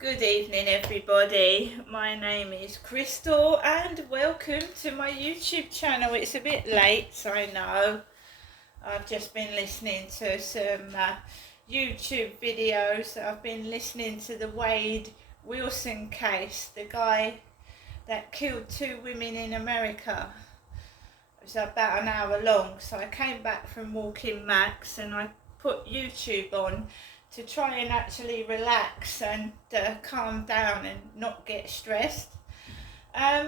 Good evening, everybody. My name is Crystal and welcome to my YouTube channel. It's a bit late, I know. I've just been listening to some YouTube videos. I've been listening to the Wade Wilson case, the guy that killed 2 women in America. It was about an hour long, so I came back from walking Max and I put YouTube on to try and actually relax and calm down and not get stressed. I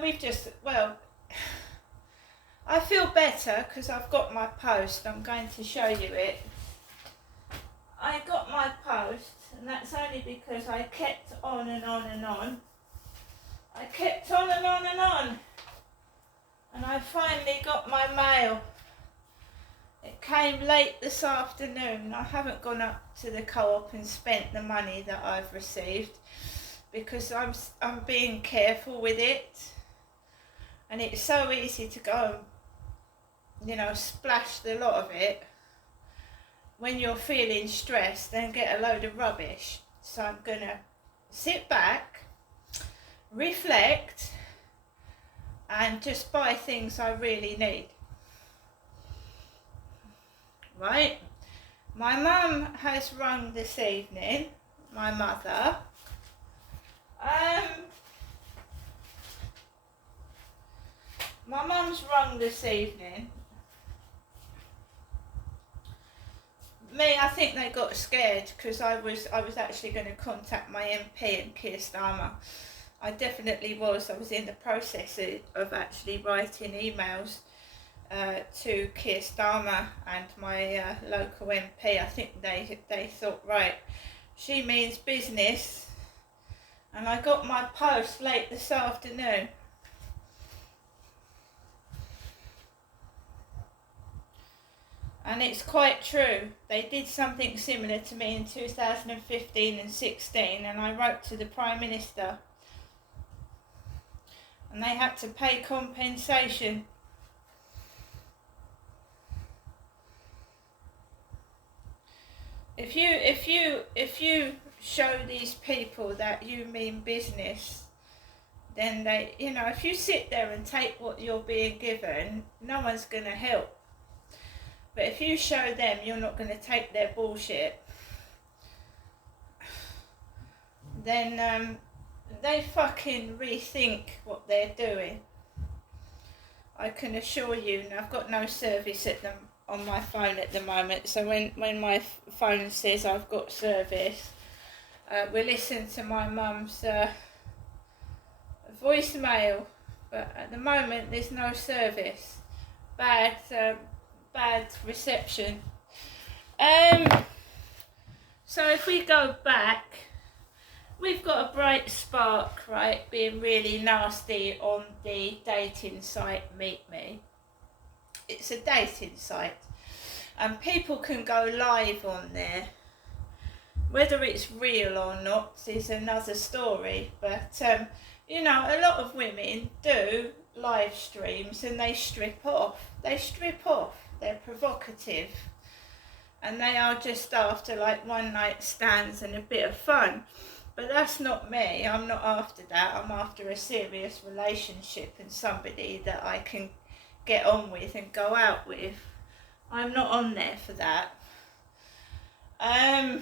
feel better because I've got my post. I'm going to show you it. I got my post, and that's only because I kept on and on and on. I kept on and on and on, and I finally got my mail. It came late this afternoon. I haven't gone up to the co-op and spent the money that I've received because I'm being careful with it, and it's so easy to go and splash the lot of it when you're feeling stressed and get a load of rubbish. So I'm gonna sit back, reflect, and just buy things I really need. Right, my mum has rung this evening, my mother. My mum's rung this evening. I think they got scared because I was actually going to contact my MP and Keir Starmer. I definitely was. I was in the process of actually writing emails to Keir Starmer and my local MP. I think they thought, right, she means business. And I got my post late this afternoon. And it's quite true. They did something similar to me in 2015 and 16, and I wrote to the Prime Minister. And they had to pay compensation. If you show these people that you mean business, then if you sit there and take what you're being given, no one's going to help. But if you show them you're not going to take their bullshit, then they fucking rethink what they're doing. I can assure you, and I've got no service on my phone at the moment, so when my phone says I've got service, we'll listen to my mum's voicemail, but at the moment there's no service. Bad reception. So if we go back, we've got a bright spark, right, being really nasty on the dating site Meet Me. It's a dating site, and people can go live on there. Whether it's real or not is another story, but a lot of women do live streams and they strip off. They're provocative, and they are just after like one night stands and a bit of fun. But that's not me. I'm not after that. I'm after a serious relationship and somebody that I can get on with and go out with. I'm not on there for that. I'm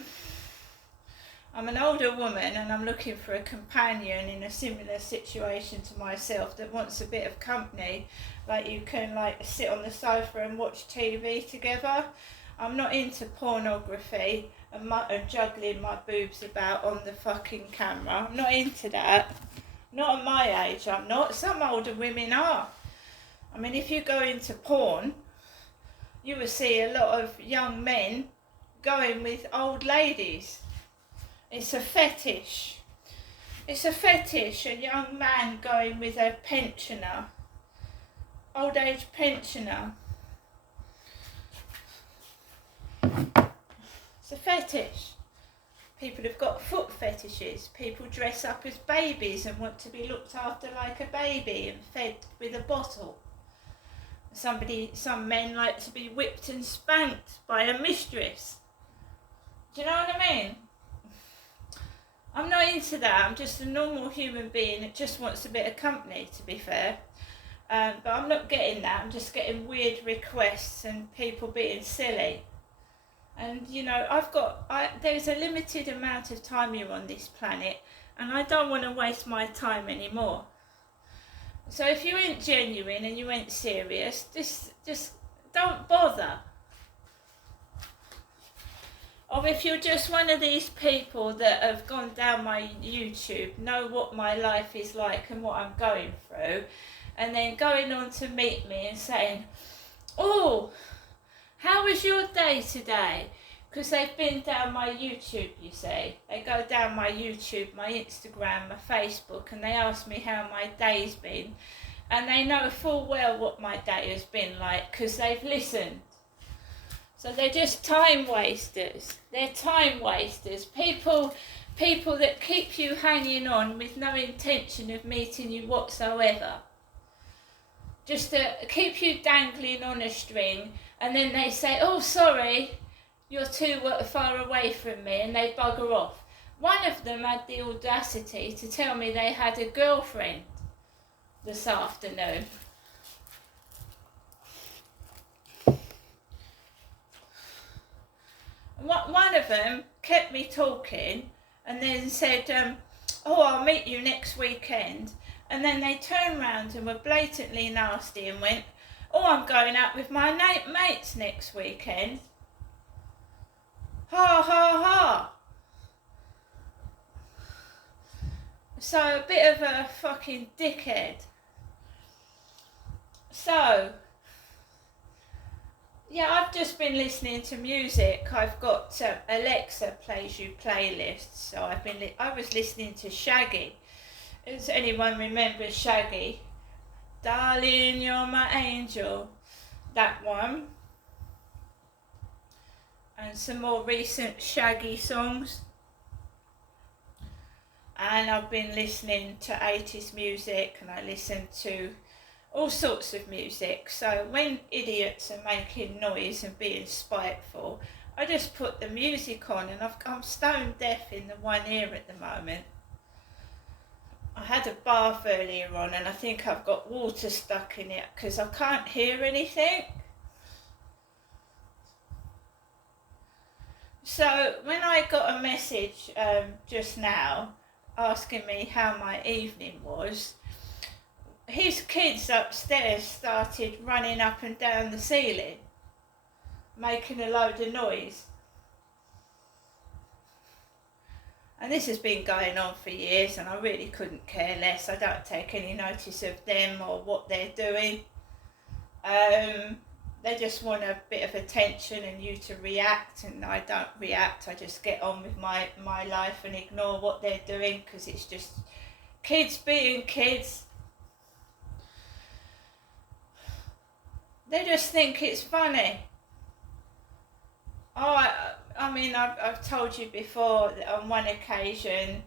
an older woman and I'm looking for a companion in a similar situation to myself that wants a bit of company. Like you can sit on the sofa and watch TV together. I'm not into pornography and juggling my boobs about on the fucking camera. I'm not into that. Not at my age, I'm not. Some older women are. I mean, if you go into porn, you will see a lot of young men going with old ladies. It's a fetish. It's a fetish, a young man going with a pensioner, old age pensioner. It's a fetish. People have got foot fetishes. People dress up as babies and want to be looked after like a baby and fed with a bottle. Some men like to be whipped and spanked by a mistress. Do you know what I mean? I'm not into that. I'm just a normal human being that just wants a bit of company, to be fair. But I'm not getting that. I'm just getting weird requests and people being silly. And you know, there's a limited amount of time you're on this planet, and I don't want to waste my time anymore. So if you ain't genuine and you ain't serious, just don't bother. Or if you're just one of these people that have gone down my YouTube, know what my life is like and what I'm going through, and then going on to meet me and saying, oh, how was your day today? Because they've been down my YouTube, you see. They go down my YouTube, my Instagram, my Facebook, and they ask me how my day's been. And they know full well what my day has been like because they've listened. So they're just time wasters. They're time wasters. People that keep you hanging on with no intention of meeting you whatsoever. Just to keep you dangling on a string, and then they say, oh, sorry, you're too far away from me, and they bugger off. One of them had the audacity to tell me they had a girlfriend this afternoon. One of them kept me talking and then said, oh, I'll meet you next weekend. And then they turned round and were blatantly nasty and went, oh, I'm going out with my mates next weekend. Ha, ha, ha. So, a bit of a fucking dickhead. So, yeah, I've just been listening to music. I've got Alexa plays you playlists. So I was listening to Shaggy. Does anyone remember Shaggy? Darling, you're my angel. That one. And some more recent Shaggy songs. And I've been listening to 80s music, and I listen to all sorts of music. So when idiots are making noise and being spiteful, I just put the music on, and I'm stone deaf in the one ear at the moment. I had a bath earlier on, and I think I've got water stuck in it because I can't hear anything. So when I got a message just now asking me how my evening was, his kids upstairs started running up and down the ceiling, making a load of noise. And this has been going on for years, and I really couldn't care less. I don't take any notice of them or what they're doing. They just want a bit of attention and you to react, and I don't react. I just get on with my life and ignore what they're doing because it's just kids being kids. They just think it's funny. Oh, I mean, I've told you before that on one occasion,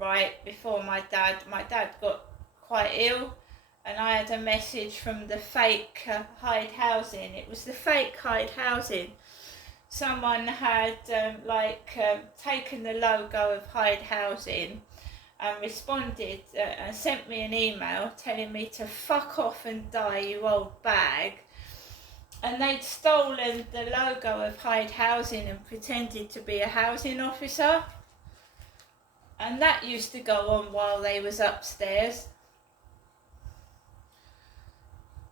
right, before my dad got quite ill, and I had a message from the fake Hyde Housing. It was the fake Hyde Housing. Someone had taken the logo of Hyde Housing and responded and sent me an email telling me to fuck off and die, you old bag. And they'd stolen the logo of Hyde Housing and pretended to be a housing officer. And that used to go on while they was upstairs.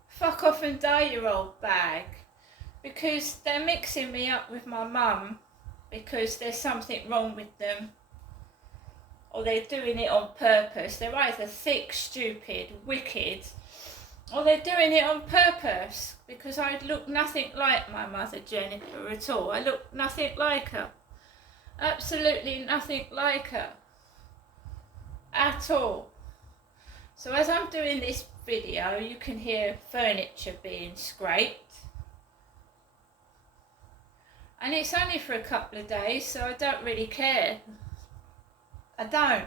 Fuck off and die, you old bag. Because they're mixing me up with my mum because there's something wrong with them. Or they're doing it on purpose. They're either thick, stupid, wicked, or they're doing it on purpose because I look nothing like my mother Jennifer at all. I look nothing like her. Absolutely nothing like her. At all. So as I'm doing this video, you can hear furniture being scraped. And it's only for a couple of days, so I don't really care. I don't.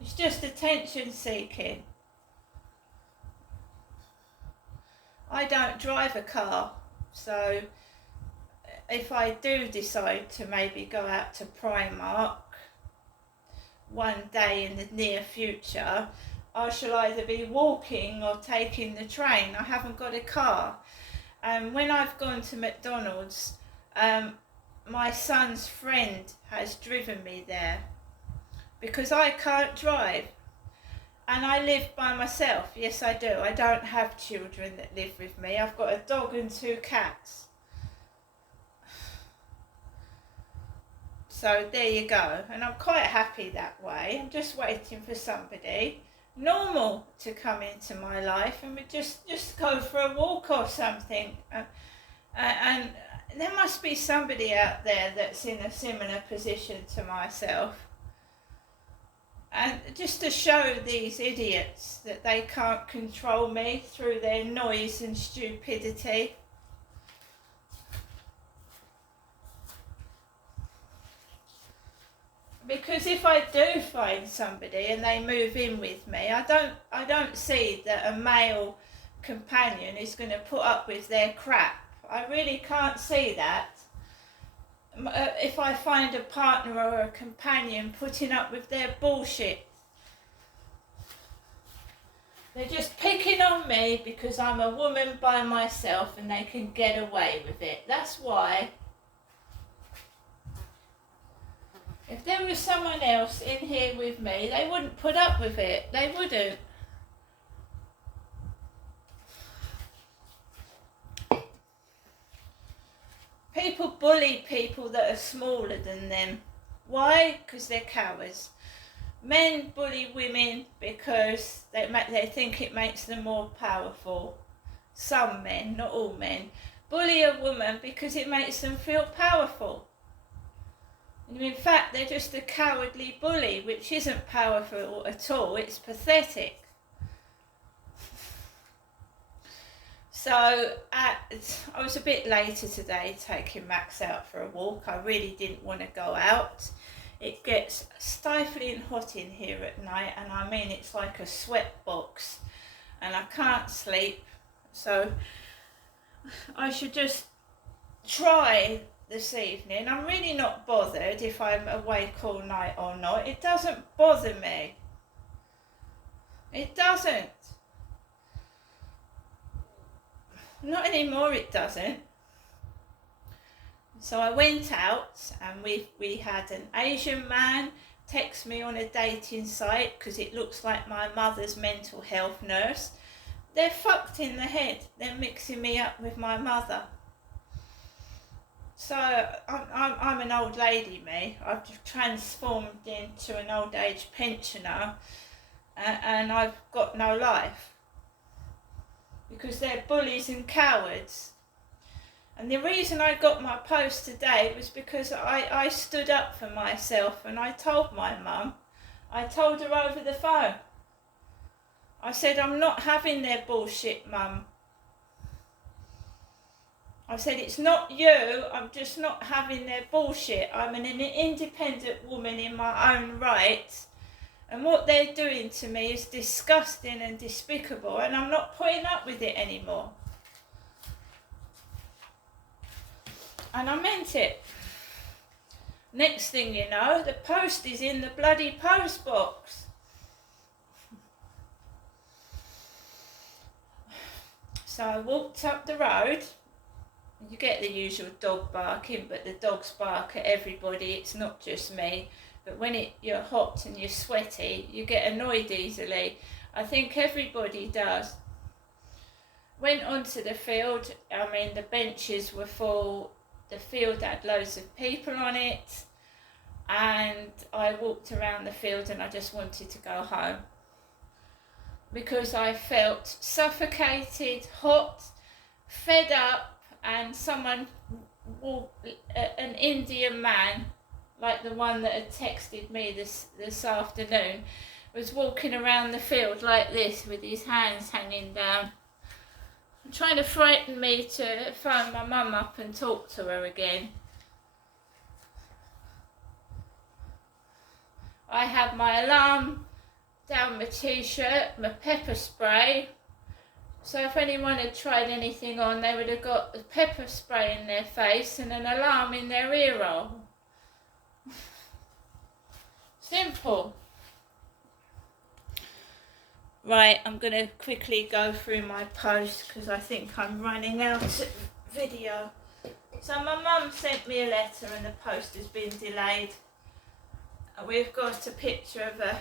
It's just attention seeking. I don't drive a car, so if I do decide to maybe go out to Primark one day in the near future, I shall either be walking or taking the train. I haven't got a car. And when I've gone to McDonald's, my son's friend has driven me there because I can't drive. And I live by myself. Yes, I do. I don't have children that live with me. I've got a dog and 2 cats. So there you go. And I'm quite happy that way. I'm just waiting for somebody normal to come into my life and we just go for a walk or something. And there must be somebody out there that's in a similar position to myself. And just to show these idiots that they can't control me through their noise and stupidity. Because if I do find somebody and they move in with me, I don't see that a male companion is going to put up with their crap. I really can't see that. If I find a partner or a companion putting up with their bullshit. They're just picking on me because I'm a woman by myself and they can get away with it. That's why. If there was someone else in here with me, they wouldn't put up with it. They wouldn't. People bully people that are smaller than them. Why? Because they're cowards. Men bully women because they think it makes them more powerful. Some men, not all men. Bully a woman because it makes them feel powerful. And in fact, they're just a cowardly bully, which isn't powerful at all. It's pathetic. So I was a bit later today taking Max out for a walk. I really didn't want to go out. It gets stifling hot in here at night, and I mean it's like a sweat box, and I can't sleep. So I should just try this evening. I'm really not bothered if I'm awake all night or not. It doesn't bother me. It doesn't. Not anymore, it doesn't. So I went out and we had an Asian man text me on a dating site because it looks like my mother's mental health nurse. They're fucked in the head. They're mixing me up with my mother. So I'm an old lady, me. I've transformed into an old age pensioner and I've got no life. Because they're bullies and cowards. And the reason I got my post today was because I stood up for myself and I told my mum, I told her over the phone. I said, I'm not having their bullshit, mum. I said, it's not you, I'm just not having their bullshit. I'm an independent woman in my own right. And what they're doing to me is disgusting and despicable, and I'm not putting up with it anymore. And I meant it. Next thing you know, the post is in the bloody post box. So I walked up the road. You get the usual dog barking, but the dogs bark at everybody, it's not just me. But when you're hot and you're sweaty, you get annoyed easily. I think everybody does. Went onto the field. I mean, the benches were full. The field had loads of people on it. And I walked around the field and I just wanted to go home. Because I felt suffocated, hot, fed up, and an Indian man, like the one that had texted me this afternoon, was walking around the field like this with his hands hanging down, trying to frighten me to phone my mum up and talk to her again. I had my alarm down my t-shirt, my pepper spray, So if anyone had tried anything on, they would have got a pepper spray in their face and an alarm in their ear roll. Simple. Right, I'm going to quickly go through my post because I think I'm running out of video. So my mum sent me a letter and the post has been delayed. We've got a picture of a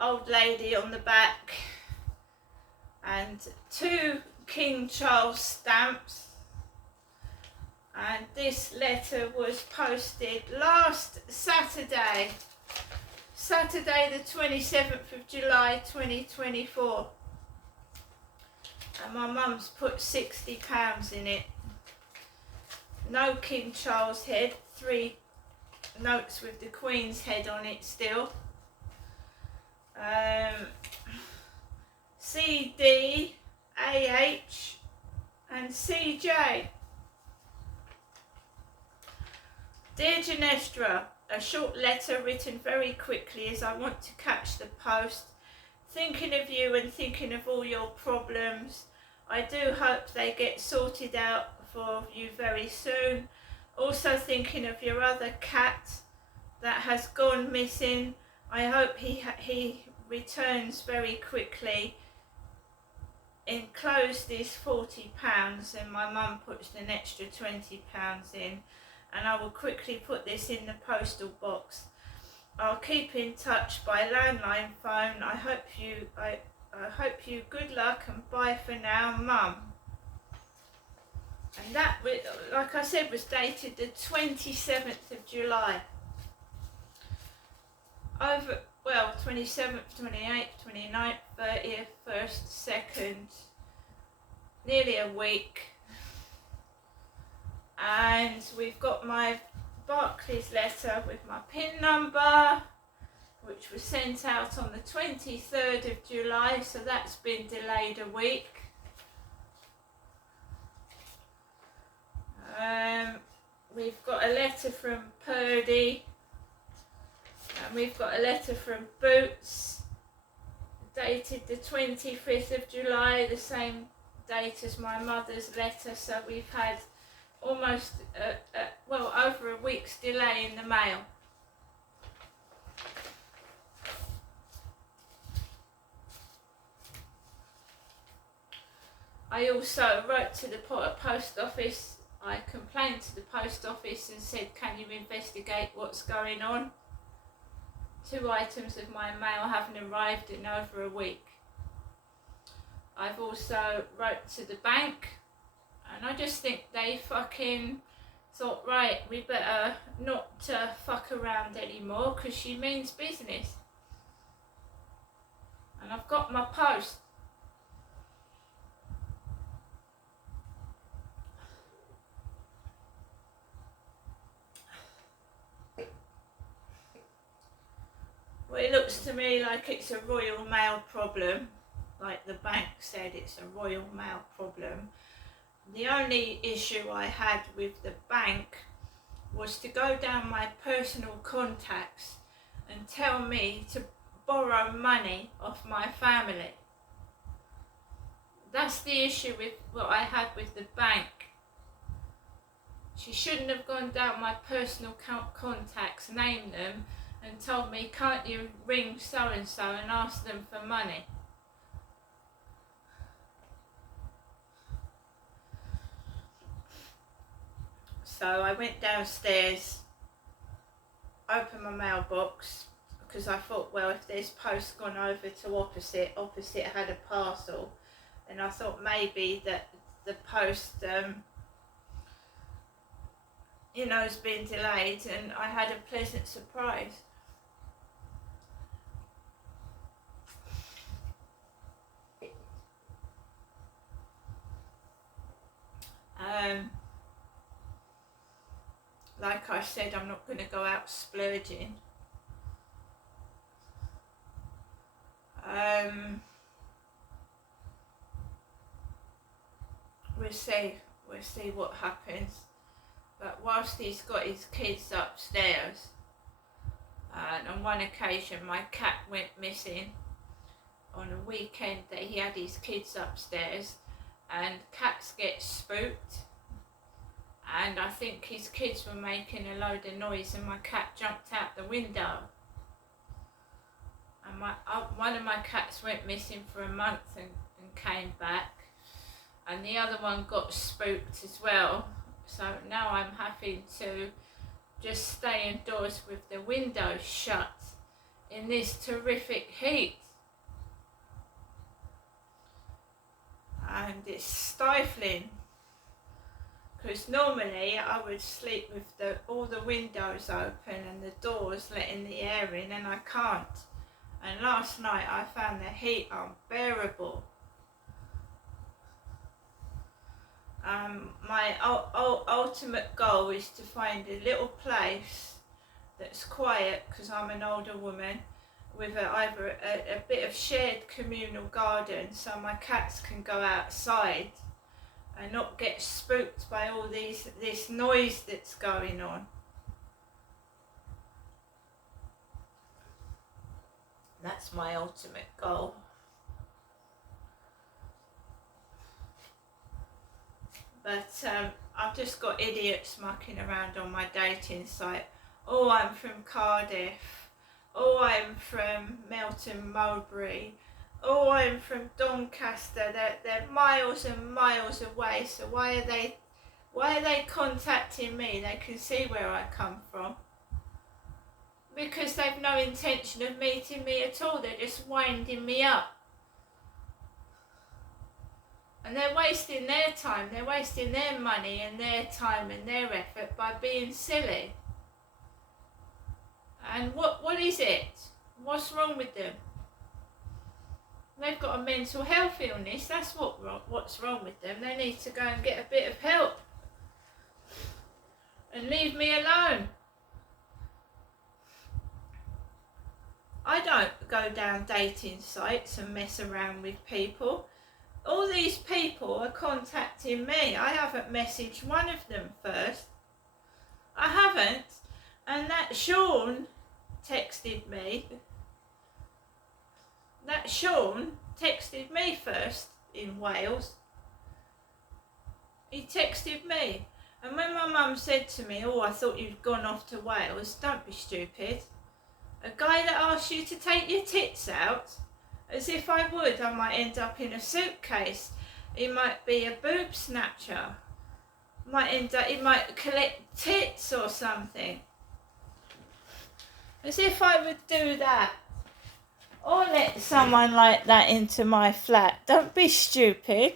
old lady on the back and 2 King Charles stamps, and this letter was posted last Saturday the 27th of July 2024, and my mum's put £60 in it. No King Charles head, 3 notes with the Queen's head on it still. CD, AH and CJ. Dear Genestra, a short letter written very quickly as I want to catch the post. Thinking of you and thinking of all your problems. I do hope they get sorted out for you very soon. Also thinking of your other cat that has gone missing. I hope he returns very quickly. Enclosed is £40 and my mum puts an extra £20 in, and I will quickly put this in the postal box. I'll keep in touch by landline phone. I hope you good luck and bye for now, Mum. And that, like I said, was dated the 27th of July. 27th, 28th, 29th, 30th, 1st, 2nd, nearly a week. And we've got my Barclays letter with my PIN number, which was sent out on the 23rd of July, so that's been delayed a week. We've got a letter from Purdy, and we've got a letter from Boots, dated the 25th of July, the same date as my mother's letter, so we've had almost, over a week's delay in the mail. I also wrote to the post office. I complained to the post office and said, can you investigate what's going on? 2 items of my mail haven't arrived in over a week. I've also wrote to the bank, and I just think they fucking thought, right, we better not fuck around anymore because she means business. And I've got my post. Well, it looks to me like it's a Royal Mail problem. Like the bank said, it's a Royal Mail problem. The only issue I had with the bank was to go down my personal contacts and tell me to borrow money off my family. That's the issue with what I had with the bank. She shouldn't have gone down my personal contacts, named them, and told me, can't you ring so-and-so and ask them for money? So I went downstairs, opened my mailbox, because I thought, well, if this post gone over to opposite had a parcel, and I thought maybe that the post, has been delayed, and I had a pleasant surprise. Like I said, I'm not going to go out splurging. We'll see what happens. But whilst he's got his kids upstairs, and on one occasion my cat went missing, on a weekend that he had his kids upstairs, and cats get spooked, and I think his kids were making a load of noise and my cat jumped out the window. And one of my cats went missing for a month and came back, and the other one got spooked as well. So now I'm having to just stay indoors with the windows shut in this terrific heat. And it's stifling, because normally I would sleep with all the windows open and the doors letting the air in, and I can't. And last night I found the heat unbearable. My ultimate goal is to find a little place that's quiet, because I'm an older woman, with either a bit of shared communal garden so my cats can go outside and not get spooked by all this noise that's going on. That's my ultimate goal. But I've just got idiots mucking around on my dating site. Oh, I'm from Cardiff. Oh, I'm from Melton Mowbray. Oh, I'm from Doncaster. They're miles and miles away. So why are they contacting me? They can see where I come from. Because they've no intention of meeting me at all. They're just winding me up. And they're wasting their time. They're wasting their money and their time and their effort by being silly. And what is it? What's wrong with them? They've got a mental health illness. That's what's wrong with them. They need to go and get a bit of help. And leave me alone. I don't go down dating sites and mess around with people. All these people are contacting me. I haven't messaged one of them first. I haven't. And that Sean texted me. That Sean texted me first in Wales. He texted me. And when my mum said to me, oh, I thought you'd gone off to Wales, don't be stupid. A guy that asks you to take your tits out, as if I would, I might end up in a suitcase. He might be a boob snatcher. He might collect tits or something. As if I would do that. Or let someone like that into my flat. Don't be stupid.